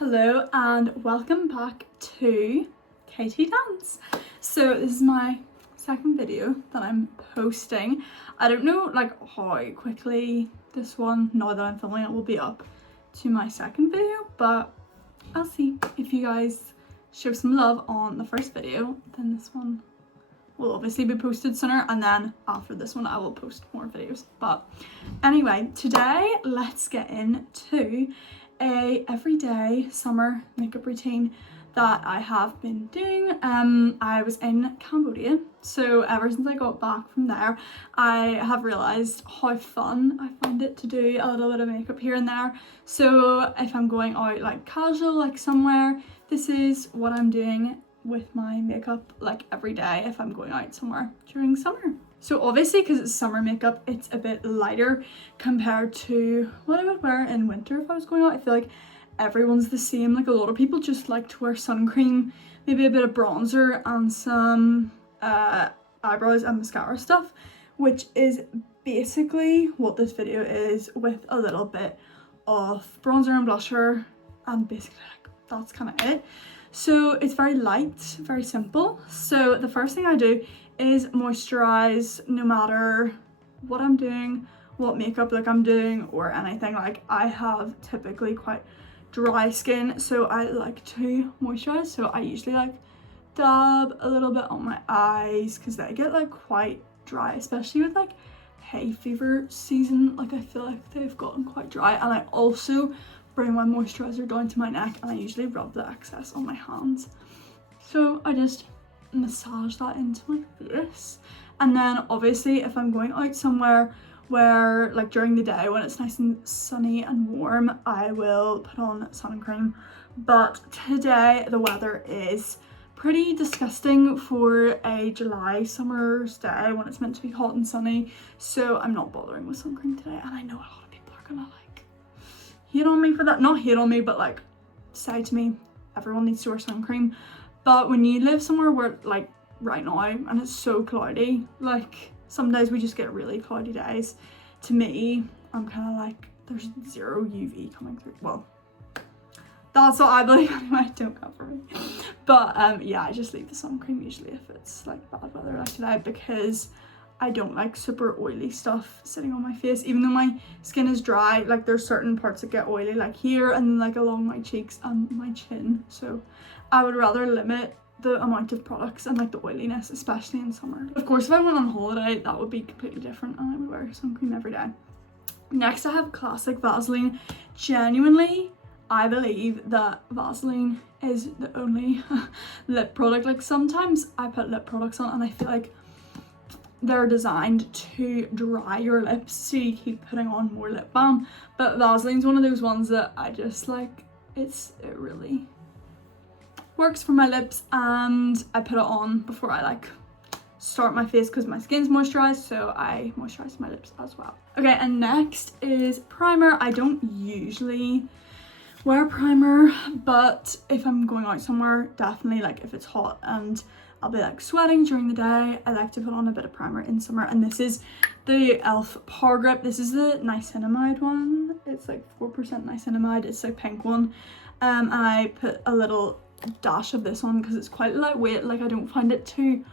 Hello and welcome back to KT Dance. So this is my second video that I'm posting. I don't know how quickly this one, now that I'm filming it, will be up to my second video, but I'll see. If you guys show some love on the first video, then this one will obviously be posted sooner, and then after this one I will post more videos. But anyway, today let's get into a everyday summer makeup routine that I have been doing. I was in Cambodia, so ever since I got back from there I have realised how fun I find it to do a little bit of makeup here and there. So if I'm going out like casual, like somewhere, this is what I'm doing with my makeup like every day if I'm going out somewhere during summer. So obviously, because it's summer makeup, it's a bit lighter compared to what I would wear in winter if I was going out. I feel like everyone's the same. Like a lot of people just like to wear sun cream, maybe a bit of bronzer and some eyebrows and mascara stuff, which is basically what this video is, with a little bit of bronzer and blusher, and basically like that's kind of it. So it's very light, very simple. So the first thing I do is moisturize, no matter what I'm doing, what makeup look I'm doing or anything. Like I have typically quite dry skin, so I like to moisturize. So I usually like dab a little bit on my eyes because they get like quite dry, especially with like hay fever season. Like I feel like they've gotten quite dry. And I also bring my moisturizer down to my neck, and I usually rub the excess on my hands. So I just massage that into my face. And then obviously if I'm going out somewhere where like during the day when it's nice and sunny and warm, I will put on sun cream. But today the weather is pretty disgusting for a July summer's day when it's meant to be hot and sunny, so I'm not bothering with sun cream today. And I know a lot of people are gonna like hate on me for that. Not hate on me, but like say to me everyone needs to wear sun cream. But when you live somewhere where like right now and it's so cloudy, like some days we just get really cloudy days, to me I'm kind of like there's zero UV coming through. Well, that's what I believe anyway, don't come for me. But yeah, I just leave the sun cream usually if it's like bad weather like today, because I don't like super oily stuff sitting on my face. Even though my skin is dry, like there's certain parts that get oily, like here and like along my cheeks and my chin. So I would rather limit the amount of products and like the oiliness, especially in summer. Of course, if I went on holiday, that would be completely different and I would wear sun cream every day. Next, I have classic Vaseline. Genuinely, I believe that Vaseline is the only lip product. Like sometimes I put lip products on and I feel like they're designed to dry your lips, so you keep putting on more lip balm. But Vaseline's one of those ones that I just like, it really works for my lips, and I put it on before I like start my face because my skin's moisturized, so I moisturize my lips as well. Okay, and next is primer. I don't usually wear primer, but if I'm going out somewhere, definitely like if it's hot and I'll be like sweating during the day, I like to put on a bit of primer in summer. And this is the e.l.f. Power Grip. This is the niacinamide one. It's like 4% niacinamide. It's a pink one. And I put a little dash of this on because it's quite lightweight. Like I don't find it too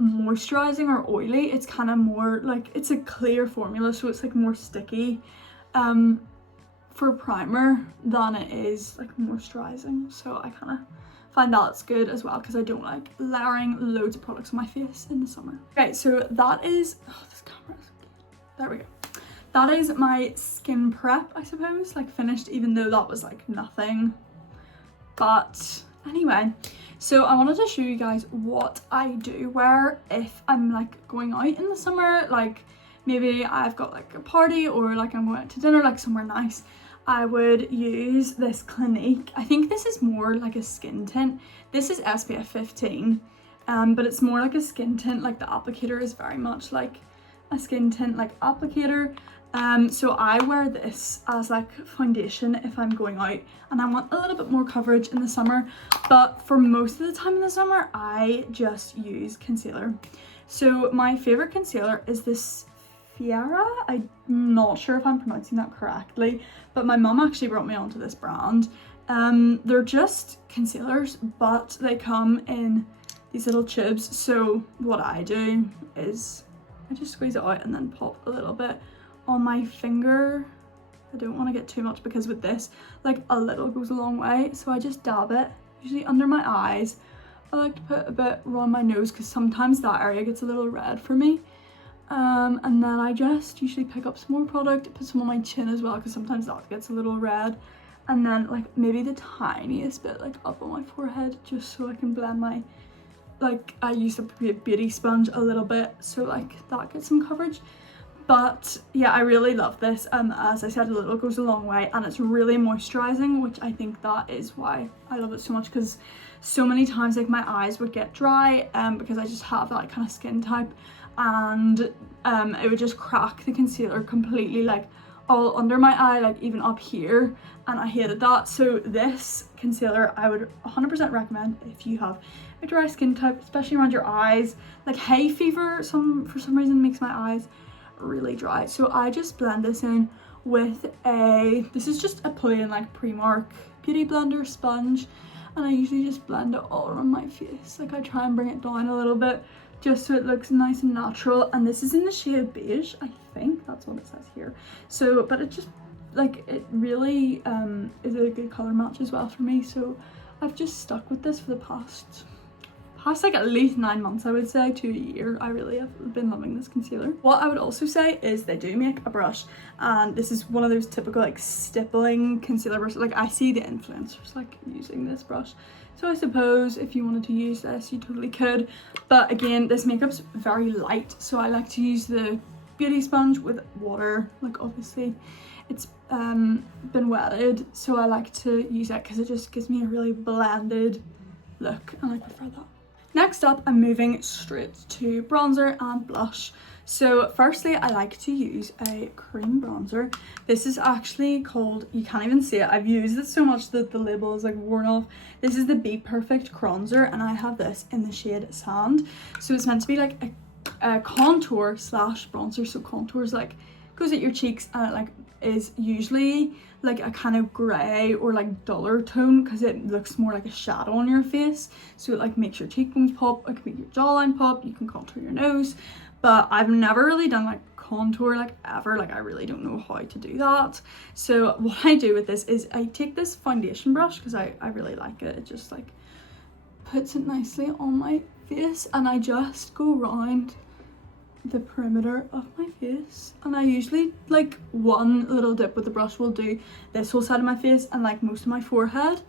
moisturizing or oily. It's kind of more like, it's a clear formula, so it's like more sticky for primer than it is like moisturizing. So I kind of find that's good as well, because I don't like layering loads of products on my face in the summer. Okay, so that is, oh, this camera is, there we go. That is my skin prep, I suppose, like finished, even though that was like nothing. But anyway, so I wanted to show you guys what I do wear if I'm like going out in the summer. Like maybe I've got like a party, or like I'm going out to dinner, like somewhere nice. I would use this Clinique. I think this is more like a skin tint. This is SPF 15, but it's more like a skin tint. Like the applicator is very much like a skin tint like applicator. So I wear this as like foundation if I'm going out and I want a little bit more coverage in the summer. But for most of the time in the summer, I just use concealer. So my favorite concealer is this Fiera. I'm not sure if I'm pronouncing that correctly, but my mum actually brought me onto this brand They're just concealers, but they come in these little tubes. So what I do is I just squeeze it out and then pop a little bit on my finger. I don't want to get too much because with this, like a little goes a long way. So I just dab it, usually under my eyes. I like to put a bit around my nose because sometimes that area gets a little red for me. And then I just usually pick up some more product, put some on my chin as well because sometimes that gets a little red. And then like maybe the tiniest bit like up on my forehead just so I can blend my, like I use the beauty sponge a little bit so like that gets some coverage. But yeah, I really love this. As I said, a little goes a long way, and it's really moisturizing, which I think that is why I love it so much, because so many times like my eyes would get dry because I just have that kind of skin type, and it would just crack the concealer completely, like all under my eye, like even up here, and I hated that. So this concealer I would 100% recommend if you have a dry skin type, especially around your eyes. Like hay fever for some reason makes my eyes really dry, so I just blend this in with this is just a plain like Primark beauty blender sponge, and I usually just blend it all around my face. Like I try and bring it down a little bit just so it looks nice and natural, and this is in the shade beige, I think that's what it says here. So but it just like it really is a good color match as well for me, so I've just stuck with this for the past like at least 9 months, I would say, to a year. I really have been loving this concealer. What I would also say is they do make a brush, and this is one of those typical like stippling concealer brushes. Like I see the influencers like using this brush, so I suppose if you wanted to use this you totally could, but again this makeup's very light, so I like to use the beauty sponge with water. Like obviously it's been wetted, so I like to use it because it just gives me a really blended look, and I prefer that. Next up, I'm moving straight to bronzer and blush. So firstly, I like to use a cream bronzer. This is actually called, you can't even see it, I've used it so much that the label is like worn off. This is the Be Perfect Bronzer, and I have this in the shade Sand. So it's meant to be like a contour slash bronzer. So contours like goes at your cheeks, and it like is usually like a kind of grey or like duller tone because it looks more like a shadow on your face, so it like makes your cheekbones pop, it can make your jawline pop, you can contour your nose. But I've never really done like contour like ever, like I really don't know how to do that. So what I do with this is I take this foundation brush because I really like it. It just like puts it nicely on my face, and I just go around the perimeter of my face, and I usually like one little dip with the brush will do this whole side of my face and like most of my forehead.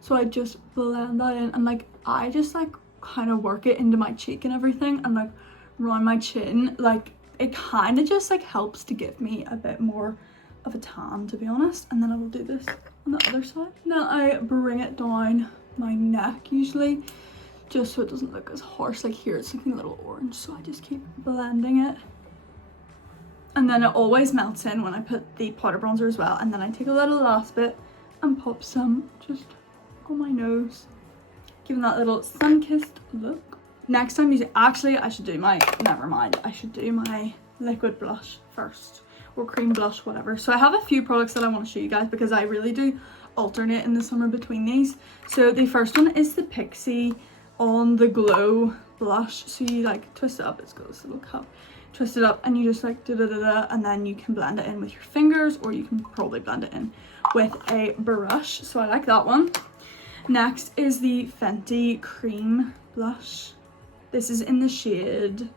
So I just blend that in, and like I just like kind of work it into my cheek and everything, and like around my chin. Like it kind of just like helps to give me a bit more of a tan, to be honest. And then I will do this on the other side. Then I bring it down my neck usually, just so it doesn't look as harsh. Like here it's looking a little orange, so I just keep blending it, and then it always melts in when I put the powder bronzer as well. And then I take a little last bit and pop some just on my nose, giving that little sun-kissed look. Next time using, actually I should do my, never mind, I should do my liquid blush first, or cream blush, whatever. So I have a few products that I want to show you guys because I really do alternate in the summer between these. So the first one is the Pixi On The Glow blush. So you like twist it up, it's got this little cup, twist it up, and you just like da-da-da-da, and then you can blend it in with your fingers, or you can probably blend it in with a brush. So I like that one. Next is the Fenty Cream blush. This is in the shade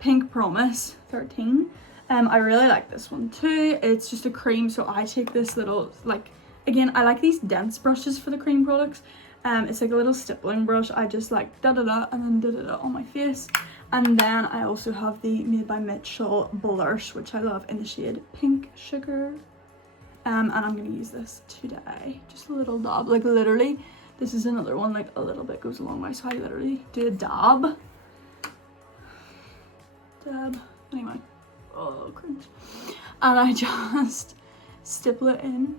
Pink Promise 13. I really like this one too. It's just a cream, so I take this little, like, again, I like these dense brushes for the cream products. It's like a little stippling brush. I just like da-da-da and then da-da-da on my face. And then I also have the Made by Mitchell blush, which I love, in the shade Pink Sugar. And I'm gonna use this today. Just a little dab, like literally, this is another one, like a little bit goes a long way. So I literally do a dab. Anyway, oh cringe. And I just stipple it in,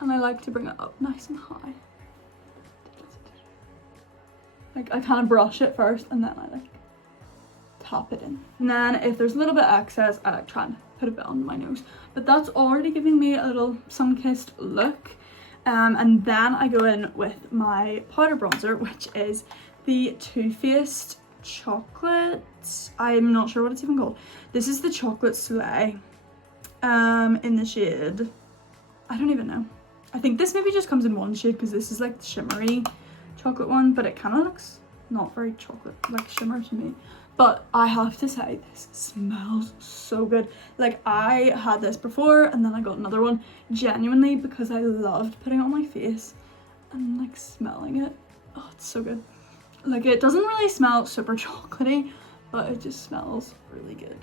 and I like to bring it up nice and high. Like I kind of brush it first, and then I like tap it in. And then if there's a little bit excess, I like try and put a bit on my nose. But that's already giving me a little sun-kissed look. And then I go in with my powder bronzer, which is the Too Faced chocolate. I'm not sure what it's even called. This is the Chocolate Soleil in the shade, I don't even know. I think this maybe just comes in one shade because this is like the shimmery chocolate one, but it kind of looks not very chocolate like shimmer to me. But I have to say, this smells so good. Like, I had this before and then I got another one genuinely because I loved putting it on my face and like smelling it. Oh, it's so good. Like, it doesn't really smell super chocolatey, but it just smells really good.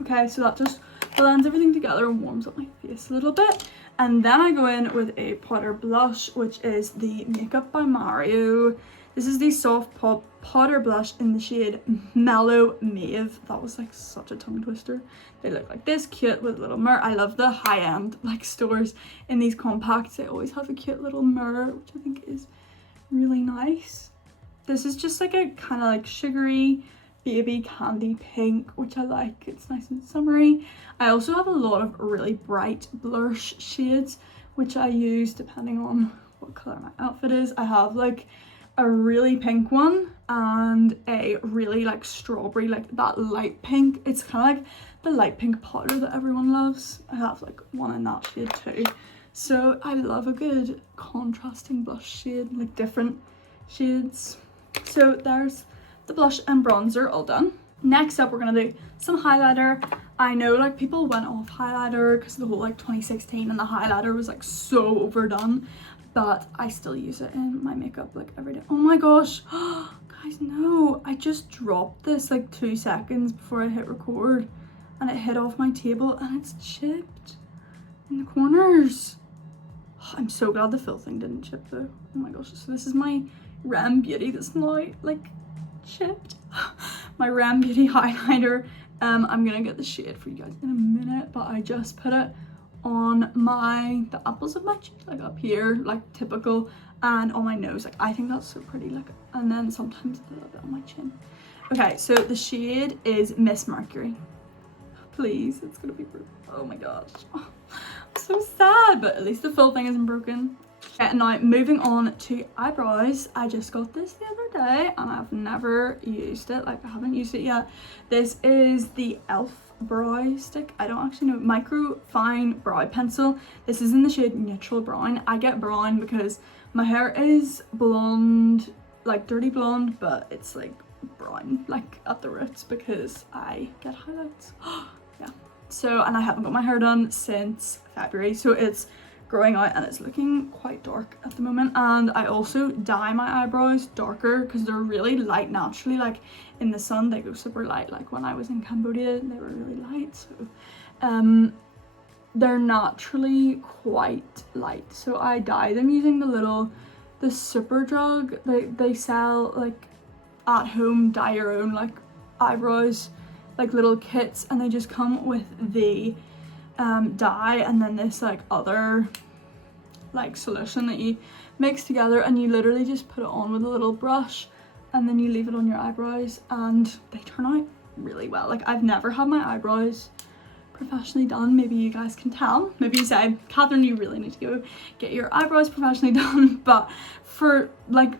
Okay, so that just blends everything together and warms up my face a little bit. And then I go in with a powder blush, which is the Makeup by Mario. This is the Soft Pop powder blush in the shade Mellow Mauve. That was like such a tongue twister. They look like this, cute with a little mirror. I love the high-end like stores in these compacts. They always have a cute little mirror, which I think is really nice. This is just like a kind of like sugary baby candy pink, which I like. It's nice and summery. I also have a lot of really bright blush shades, which I use depending on what color my outfit is. I have like a really pink one and a really like strawberry, like that light pink. It's kind of like the light pink powder that everyone loves. I have like one in that shade too. So I love a good contrasting blush shade, like different shades. So there's the blush and bronzer all done. Next up, we're gonna do some highlighter. I know like people went off highlighter because the whole like 2016 and the highlighter was like so overdone, but I still use it in my makeup like every day. Oh my gosh, guys, no, I just dropped this like 2 seconds before I hit record and it hit off my table and it's chipped in the corners. I'm so glad the fill thing didn't chip though. Oh my gosh, so this is my Rem Beauty that's now like chipped. My Rem Beauty highlighter. I'm gonna get the shade for you guys in a minute, but I just put it on the apples of my cheek, like up here, like typical, and on my nose. Like, I think that's so pretty. Like, and then sometimes a little bit on my chin. Okay, so the shade is Miss Mercury. Please, it's gonna be broken. Oh my gosh, I'm so sad, but at least the full thing isn't broken. Okay, now moving on to eyebrows. I just got this the other day and I've never used it. Like, I haven't used it yet. This is the e.l.f. brow stick. I don't actually know. Micro Fine Brow Pencil. This is in the shade Neutral Brown. I get brown because my hair is blonde, like dirty blonde, but it's like brown, like at the roots, because I get highlights. Yeah. So, and I haven't got my hair done since February, so it's growing out and it's looking quite dark at the moment. And I also dye my eyebrows darker because they're really light naturally. Like in the sun they go super light. Like when I was in Cambodia they were really light, so they're naturally quite light, so I dye them using the Superdrug. They sell like at home dye your own like eyebrows, like little kits, and they just come with the dye and then this like other like solution that you mix together, and you literally just put it on with a little brush and then you leave it on your eyebrows and they turn out really well. Like, I've never had my eyebrows professionally done. Maybe you guys can tell. Maybe you say, Catherine, you really need to go get your eyebrows professionally done. But for like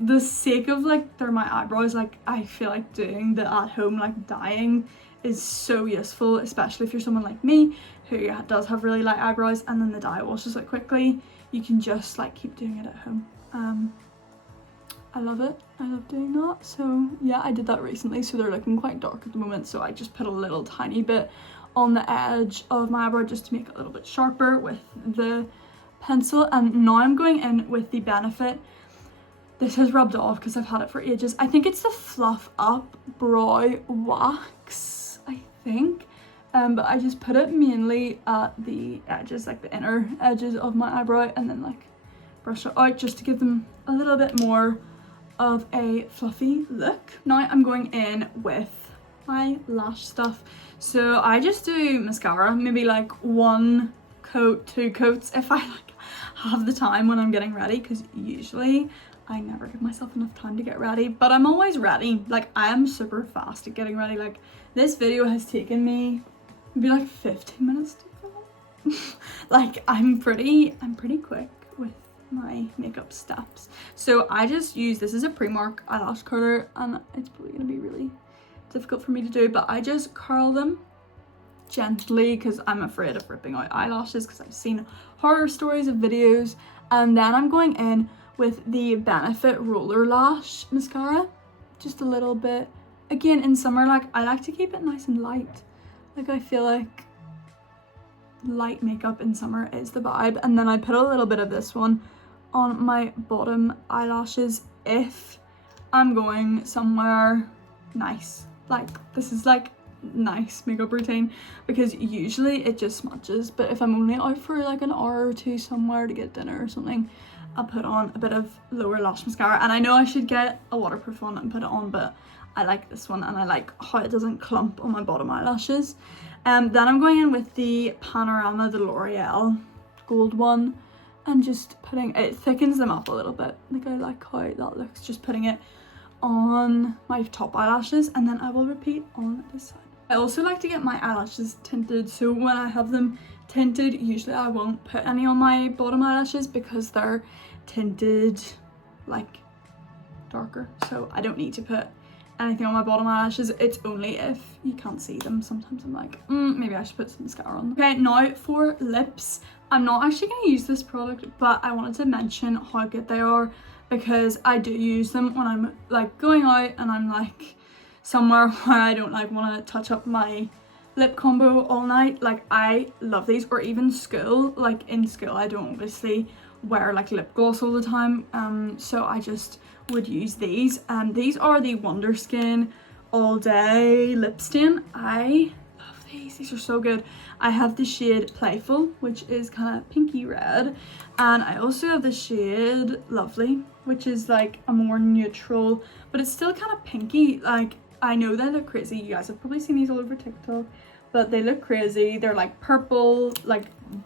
the sake of like they're my eyebrows, like I feel like doing the at home like dyeing is so useful, especially if you're someone like me who does have really light eyebrows and then the dye washes it quickly. You can just like keep doing it at home. I love it. I love doing that. So yeah, I did that recently, so they're looking quite dark at the moment, so I just put a little tiny bit on the edge of my eyebrow just to make it a little bit sharper with the pencil. And now I'm going in with the Benefit. This has rubbed off because I've had it for ages. I think it's the Fluff Up Brow Wax, I think. But I just put it mainly at the edges, like the inner edges of my eyebrow, and then like brush it out just to give them a little bit more of a fluffy look. Now I'm going in with my lash stuff. So I just do mascara, maybe like 1 coat, 2 coats if I like have the time when I'm getting ready, because usually I never give myself enough time to get ready, but I'm always ready. Like, I am super fast at getting ready. Like, this video has taken me maybe like 15 minutes to film. like I'm pretty quick with my makeup steps. So I just use, this is a Primark eyelash curler, and it's probably gonna be really difficult for me to do, but I just curl them gently because I'm afraid of ripping out eyelashes because I've seen horror stories of videos. And then I'm going in with the Benefit Roller Lash mascara, just a little bit. Again, in summer, like I like to keep it nice and light. Like I feel like light makeup in summer is the vibe. And then I put a little bit of this one on my bottom eyelashes if I'm going somewhere nice. Like this is like nice makeup routine, because usually it just smudges, but if I'm only out for like an hour or two somewhere to get dinner or something, I'll put on a bit of lower lash mascara. And I know I should get a waterproof one and put it on, but I like this one and I like how it doesn't clump on my bottom eyelashes. Then I'm going in with the Panorama, the L'Oreal gold one, and just putting it, thickens them up a little bit. Like I like how that looks, just putting it on my top eyelashes, and then I will repeat on this side. I also like to get my eyelashes tinted, so when I have them tinted, usually I won't put any on my bottom eyelashes because they're tinted like darker, so I don't need to put anything on my bottom eyelashes. It's only if you can't see them. Sometimes I'm like, maybe I should put some mascara on. Okay, now for lips. I'm not actually going to use this product, but I wanted to mention how good they are because I do use them when I'm like going out and I'm like somewhere where I don't like want to touch up my lip combo all night. Like I love these, or even school. Like in school I don't obviously wear like lip gloss all the time, so I just would use these. These are the Wonderskin All Day Lip Stain. I love these are so good. I have the shade Playful, which is kind of pinky red, and I also have the shade Lovely, which is like a more neutral, but it's still kind of pinky. Like I know they look crazy, you guys have probably seen these all over TikTok, but they look crazy. They're like purple, like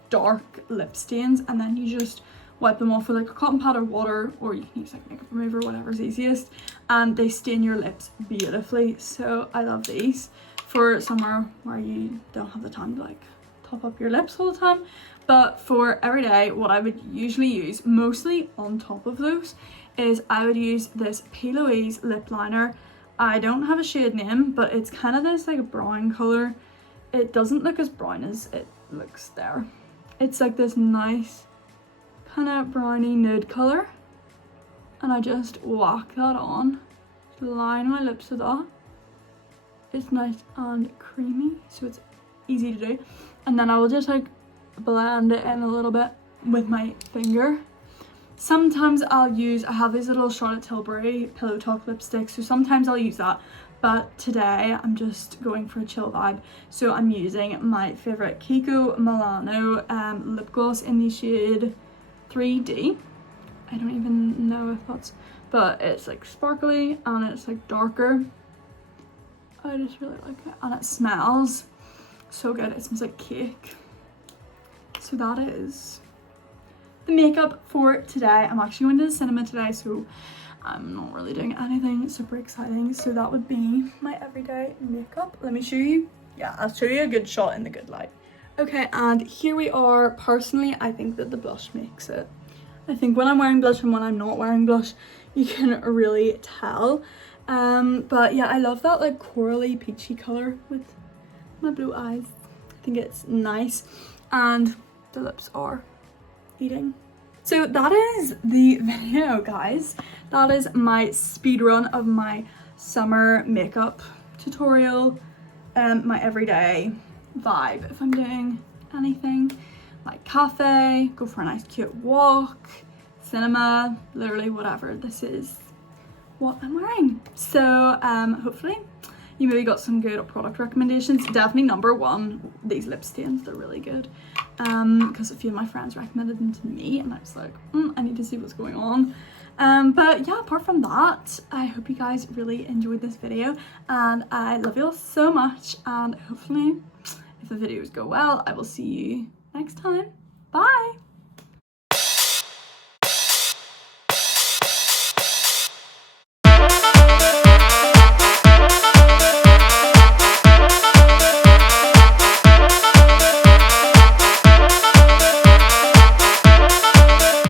dark lip stains, and then you just wipe them off with like a cotton pad or water, or you can use like makeup remover, whatever's easiest, and they stain your lips beautifully. So I love these for somewhere where you don't have the time to like top up your lips all the time. But for every day, what I would usually use mostly on top of those is I would use this P. Louise lip liner. I don't have a shade name, but it's kind of this like brown color. It doesn't look as brown as it looks there. It's like this nice kind of browny nude color, and I just whack that on to line my lips with that. It's nice and creamy, so it's easy to do. And then I will just like blend it in a little bit with my finger. Sometimes I have these little Charlotte Tilbury Pillow Talk lipsticks, so sometimes I'll use that, but today I'm just going for a chill vibe, so I'm using my favorite Kiko Milano lip gloss in the shade 3D. I don't even know if that's, but it's like sparkly and it's like darker. I just really like it, and it smells so good. It smells like cake. So that is the makeup for today. I'm actually going to the cinema today, so I'm not really doing anything super exciting. So that would be my everyday makeup. Let me show you. Yeah, I'll show you a good shot in the good light. Okay, and here we are. Personally, I think that the blush makes it. I think when I'm wearing blush and when I'm not wearing blush, you can really tell. But yeah, I love that like corally peachy color with my blue eyes. I think it's nice, and the lips are eating. So that is the video, guys. That is my speed run of my summer makeup tutorial, my everyday vibe. If I'm doing anything like cafe, go for a nice cute walk, cinema, literally whatever, this is what I'm wearing. So hopefully you maybe got some good product recommendations. Definitely number one, these lip stains, they're really good, because a few of my friends recommended them to me and I was like, I need to see what's going on. But yeah, apart from that, I hope you guys really enjoyed this video, and I love you all so much, and hopefully if the videos go well, I will see you next time. Bye.